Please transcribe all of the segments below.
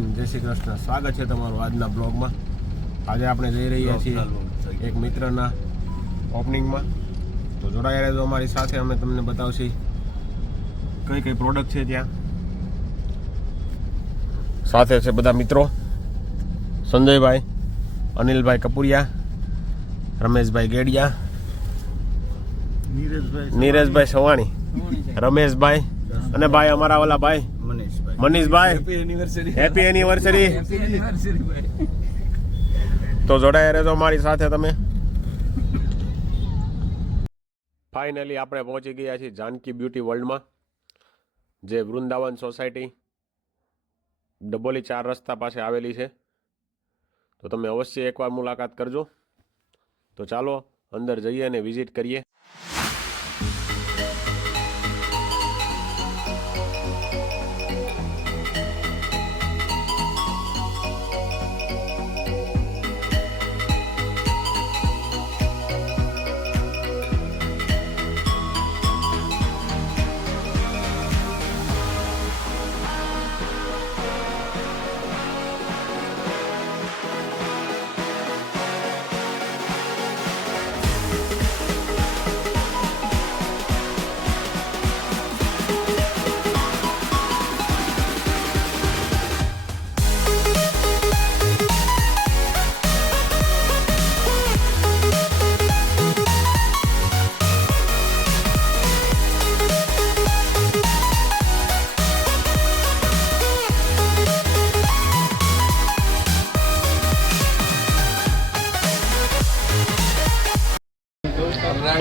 Morning, જય શ્રી કૃષ્ણ. સ્વાગત છે તમારું આજના બ્લોગમાં. આજે આપણે જઈ રહ્યા છીએ એક મિત્રના ઓપનિંગમાં. તો જોડાયા રહેજો અમારી સાથે. અમે તમને બતાવશી કઈ કઈ પ્રોડક્ટ છે ત્યાં. સાથે છે બધા મિત્રો: સંજયભાઈ, અનિલભાઈ કપુરિયા, રમેશભાઈ ગેડિયા, નીરજભાઈ સવાણી, રમેશભાઈ અને ભાઈ અમારા ઓલા ભાઈ મનીષભાઈ. Happy anniversary. તો જોડાયા રહેજો અમારી સાથે તમે. ફાઇનલી આપણે પહોંચી ગયા છીએ જાનકી બ્યુટી વર્લ્ડમાં, જે વૃંદાવન સોસાયટી ડબોલી 4 રસ્તા પાસે આવેલી છે. તો તમે અવશ્ય એકવાર મુલાકાત કરજો. તો ચાલો અંદર જઈએ અને વિઝિટ કરીએ.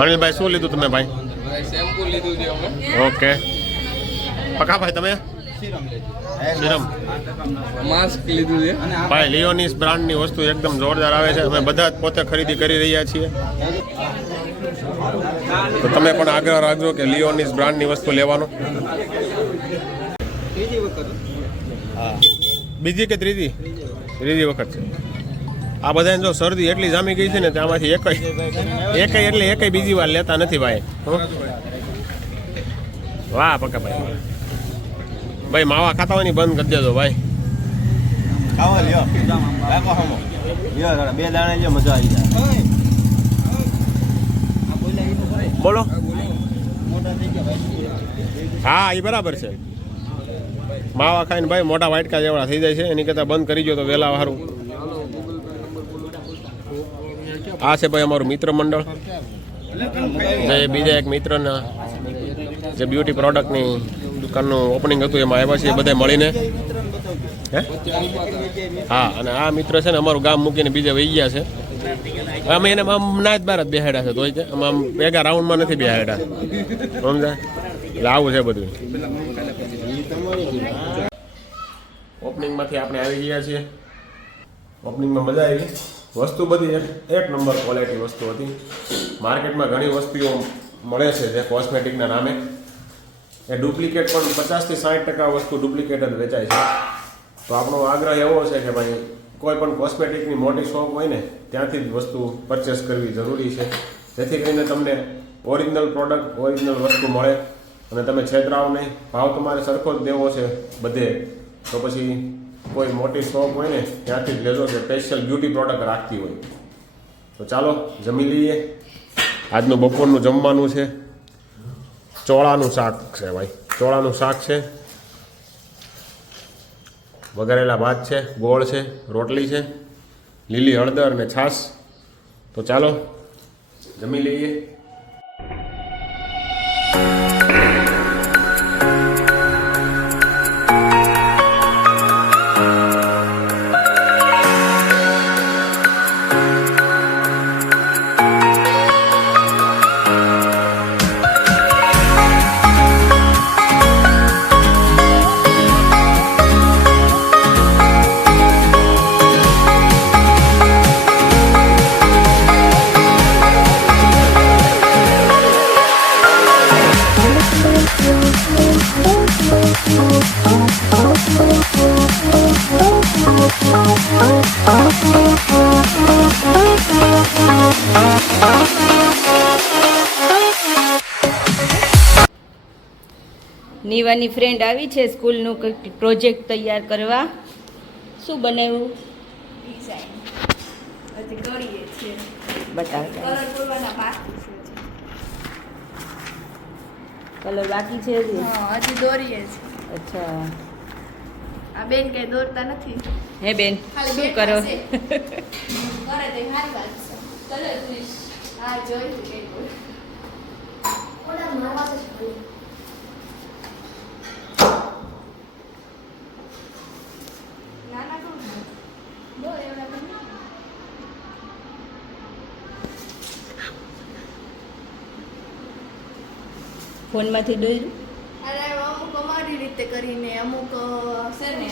અનિલભાઈ, શું લીધું તમે ભાઈ? શેમ્પુ લીધું છે અમે. ઓકે. પકા ભાઈ તમે? સિરમ. માસ્ક લીધું છે ભાઈ. લિયોનીસ બ્રાન્ડની વસ્તુ એકદમ જોરદાર આવે છે. અમે બધા જ પોતે ખરીદી કરી રહ્યા છીએ. તો તમે પણ આગ્રહ રાખજો કે લિયોનીસ બ્રાન્ડની વસ્તુ લેવાનો. બીજી કે ત્રીજી? ત્રીજી વખત છે. આ બધાને જો શરદી એટલી જામી ગઈ છે ને ત્યાંમાંથી એકય બીજી વાર લેતા નથી ભાઈ. વાહ પક્કા ભાઈ. ભાઈ માવા ખાતા હોય ને બંધ કરી દેજો ભાઈ. બે દાણા જે મજા આવી જાય. બોલો. હા એ બરાબર છે. માવા ખાઈને ભાઈ મોટા વાટકા જેવડા થઈ જાય છે. એની કરતાં બંધ કરી ગયો તો વહેલા સારું. આ છે ભાઈ અમારું મિત્ર મંડળ, જે બીજા એક મિત્રના જે બ્યુટી પ્રોડક્ટની દુકાનનું ઓપનિંગ હતું એમાં આવ્યા છીએ બધા મળીને. હે હા. અને આ મિત્ર છે ને અમારું ગામ મૂકીને બીજે વહી ગયા છે. અમે એને આમ નાચ બાર જ બેહાડ્યા છે. તો અમે આમ ભેગા રાઉન્ડમાં નથી બેહાડ્યા, સમજાય? એટલે આવું છે બધું. ઓપનિંગમાંથી આપણે આવી ગયા છીએ. ઓપનિંગમાં મજા આવી. વસ્તુ બધી એક નંબર ક્વોલિટી વસ્તુ હતી. માર્કેટમાં ઘણી વસ્તુઓ મળે છે જે કોસ્મેટિકના નામે એ ડુપ્લિકેટ પણ 50 થી 60% વસ્તુ ડુપ્લિકેટ જ વેચાય છે. તો આપણો આગ્રહ એવો છે કે ભાઈ કોઈ પણ કોસ્મેટિકની મોટી શોપ હોય ને ત્યાંથી જ વસ્તુ પરચેસ કરવી જરૂરી છે, જેથી કરીને તમને ઓરિજિનલ પ્રોડક્ટ, ઓરિજિનલ વસ્તુ મળે અને તમે છેતરાવ નહીં. ભાવ તમારે સરખો જ દેવો છે બધે. તો પછી કોઈ મોટી શોપ હોય ને ત્યાંથી જ લેજો કે સ્પેશિયલ બ્યુટી પ્રોડક્ટ રાખતી હોય. તો ચાલો જમી લઈએ. આજનું બપોરનું જમવાનું છે ચોળાનું શાક છે ભાઈ. ચોળાનું શાક છે, વઘારેલા ભાત છે, ગોળ છે, રોટલી છે, લીલી હળદર અને છાશ. તો ચાલો જમી લઈએ. નીવાની ફ્રેન્ડ આવી છે સ્કૂલનું પ્રોજેક્ટ તૈયાર કરવા. શું બનાવ્યું ડિઝાઇન હજી કરીએ છીએ બતાવ કલર પૂરવાના બાકી છે કલર બાકી છે હજી? હા હજી દોરીએ છે અચ્છા આ બેન કઈ દોરતા નથી હે બેન ખાલી શું બેઠા કરો છે. કરે તે હારી વાત છે કલર પૂરીશ હા જોઈશું કઈ બોલ ઓલા મારવા તો છે નાના કોણ દો એવડા પણ ફોનમાંથી દોર્યું અરે અમુક અમારી રીતે કરીને અમુક છે ને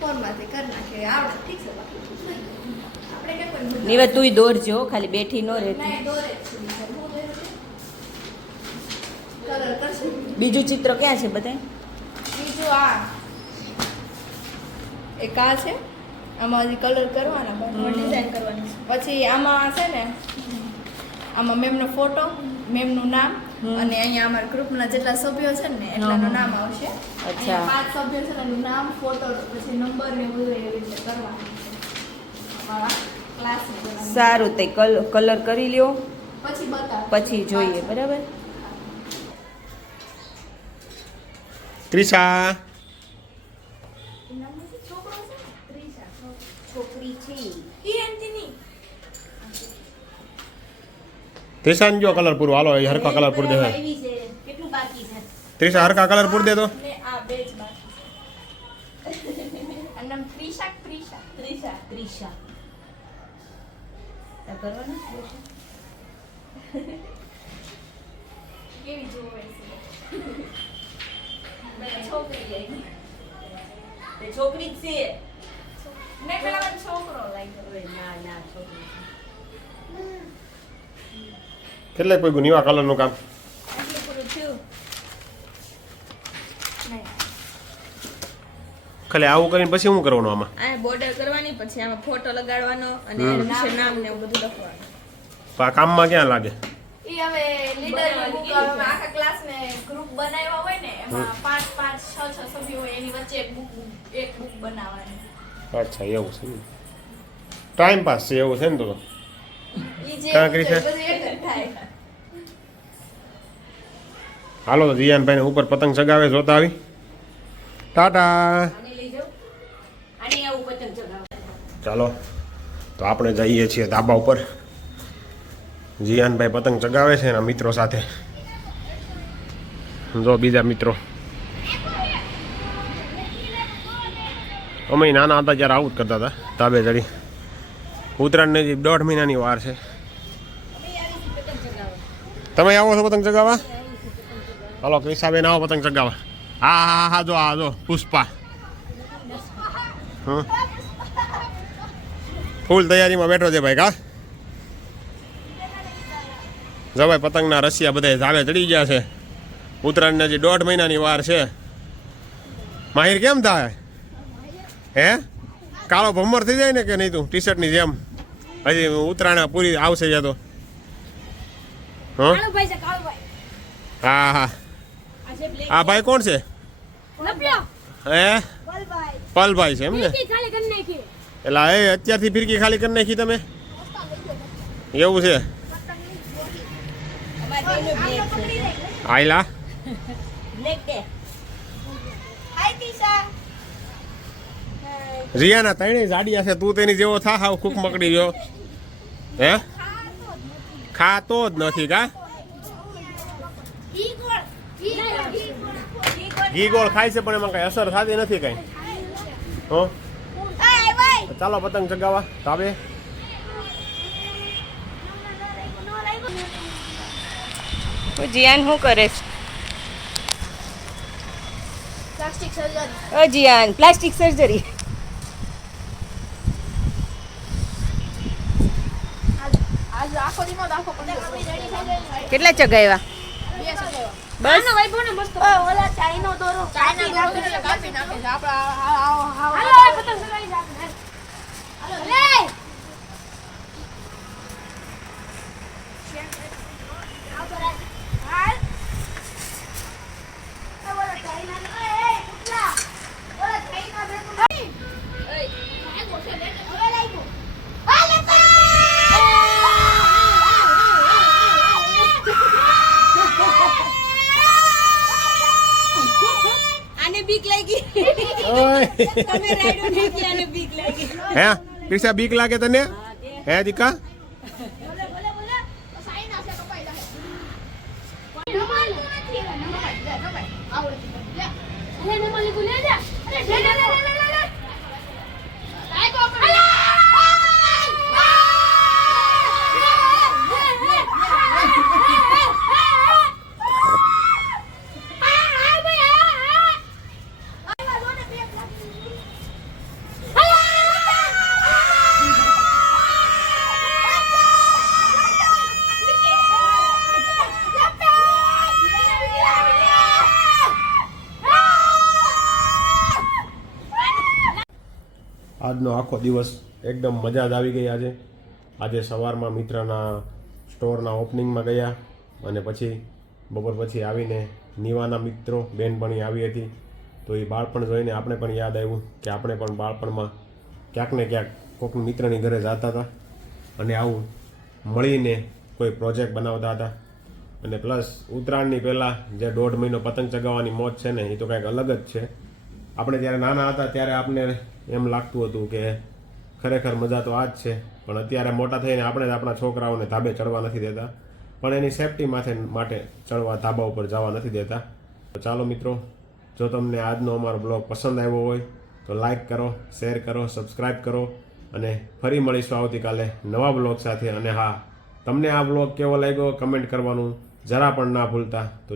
ફોનમાંથી કરી નાખે આવડે ઠીક છે બાકી આપણે કે કોઈ નીવા તુંય દોરજો ખાલી બેઠી ન રહેતી નહીં દોરે જ છું બીજા. હું દોરે છે. કલર કરશું બીજું ચિત્ર ક્યાં છે બધા બીજું આ એક આ છે આમાં હજી કલર કરવાના ડિઝાઇન કરવાની છે પછી આમાં છે ને આમાં મેમનો ફોટો મેમનું નામ અને અહીંયા અમારા ગ્રુપના જેટલા સભ્યો છે ને એટલાનું નામ આવશે અચ્છા. અહીંયા 5 સભ્યો છે એનું નામ ફોટો પછી નંબર ને બધું એવી રીતે કરવાનું છે અમારા ક્લાસમાં સારું તે કલર કરી લ્યો પછી બતાવ પછી જોઈએ બરાબર ત્રિષા છોકરો છે ત્રિષા છોકરી છે ઈ એન્ટિની ત્રિષાને જો કલર પૂરો હાલો એ હરખા કલર પૂર દે કેટલું બાકી છે ત્રિષા હરખા કલર પૂર દે તો ને આ બે જ બાકી આ નામ ત્રિષા ત્રિષા ત્રિષા ત્રિષા તા કરવાનું કેવી જોવે છે છોકરી આવી તે છોકરી જ છે ને પેલા મને છોકરો લાગ્યો ના ના છોકરી કેટલે કોઈ ગુનીવા કલરનું કામ આટલું પૂરું થયું નહીં ખાલી આવું કરીને પછી શું કરવાનું આમાં આ બોર્ડર કરવાની પછી આમાં ફોટો લગાડવાનો અને વિશે નામ ને એવું બધું લખવાનું તો આ કામમાં ક્યાં લાગે ઈ હવે લીડર બુક આખા ક્લાસ ને ગ્રુપ બનાવ્યા હોય ને એમાં 5 6 સભ્યો હોય એની વચ્ચે એક બુક બનાવવાની અચ્છા એવું છે ટાઈમ પાસ છે એવું છે ને તો ઈ જે કાં કરી છે? બધું એક જ થાય હાલો તો જીયાનભાઈને ઉપર પતંગ ચગાવે જોતા આવી ટાટા આને લઈ જાઓ આને આવું પતંગ ચગાવવા ચાલો તો આપણે જઈએ છીએ ધાબા ઉપર જીયાનભાઈ પતંગ ચગાવે છે એના મિત્રો સાથે જો બીજા મિત્રો અમે નાના હતા ત્યારે આવું જ કરતા હતા ધાબે ચડી ઉત્તરાયણને જે 1.5 મહિનાની વાર છે તમે આવો છો પતંગ ચગાવવા હાલો ક્રિષાબેન આવો પતંગ ચગાવવા હા હા હા જો આ જો પુષ્પા હં ફૂલ તૈયારીમાં બેઠો છે ભાઈ કા જો ભાઈ પતંગના રસિયા બધા ધાબે ચડી ગયા છે ઉત્તરાયણને જે 1.5 મહિનાની વાર છે માહિર કેમ થાય હે કાળો ભમર થઈ જાય ને કે નહીં તું ટી શર્ટની જેમ હજી ઉત્તરાયણ પૂરી આવશે યા તો હં હા હા આ ભાઈ કોણ છે હે પલભાઈ છે એમ ને એટલે એ અત્યારથી ફિરકી ખાલી કરી નાખી તમે એવું છે આયલા બ્લેક ડે હાય ટીશા રિયાના ત્રણેય જાડિયા છે તું તેની જેવો થા હાવ ખૂક મકડી ગયો હે ખાતો જ નથી કા ઘી ગોળ ખાય છે પણ એમાં કઈ અસર થતી નથી કઈ હો ચાલો પતંગ ચગાવવા ધાબે જીયાન શું કરે છે પ્લાસ્ટિક સર્જરી જીયાન પ્લાસ્ટિક સર્જરી આજ આખો દીનો આખો પંદર કેટલા ચગાવ્યા બસ ઓલા ચાઈનો દોરો કાપી નાખે છે આપણે હાલો પતંગ સગાઈ નાખે હાલો લે તમે રાઈડો નહીં કે આને બીક લાગી. હે ક્રિશા બીક લાગે તને હે દીકા બોલે બોલે બોલે સાઈ ના છે કપાઈ જાય આજનો આખો દિવસ એકદમ મજા જ આવી ગઈ આજે સવારમાં મિત્રના સ્ટોરના ઓપનિંગમાં ગયા અને પછી બપોર પછી આવીને નીવાના મિત્રો બેનપણી આવી હતી તો એ બાળપણ જોઈને આપણે પણ યાદ આવ્યું કે આપણે પણ બાળપણમાં ક્યાંક ને ક્યાંક કોઈક મિત્રની ઘરે જતા હતા અને આવું મળીને કોઈ પ્રોજેક્ટ બનાવતા હતા અને પ્લસ ઉત્તરાયણની પહેલાં જે 1.5 મહિનો પતંગ ચગાવવાની મોજ છે ને એ તો કંઈક અલગ જ છે આપણે જ્યારે નાના હતા ત્યારે આપણે એમ લાગતું હતું કે ખરેખર મજા તો આ જ છે પણ અત્યારે મોટા થઈને આપણે જ આપણા છોકરાઓને ધાબે ચડવા નથી દેતા પણ એની સેફટી માટે ચડવા ધાબા ઉપર જવા નથી દેતા તો ચાલો મિત્રો જો તમને આજનો અમારો બ્લોગ પસંદ આવ્યો હોય તો લાઈક કરો શેર કરો સબસ્ક્રાઈબ કરો અને ફરી મળીશું આવતીકાલે નવા બ્લોગ સાથે અને હા તમને આ બ્લોગ કેવો લાગ્યો કમેન્ટ કરવાનું જરા પણ ના ભૂલતા તો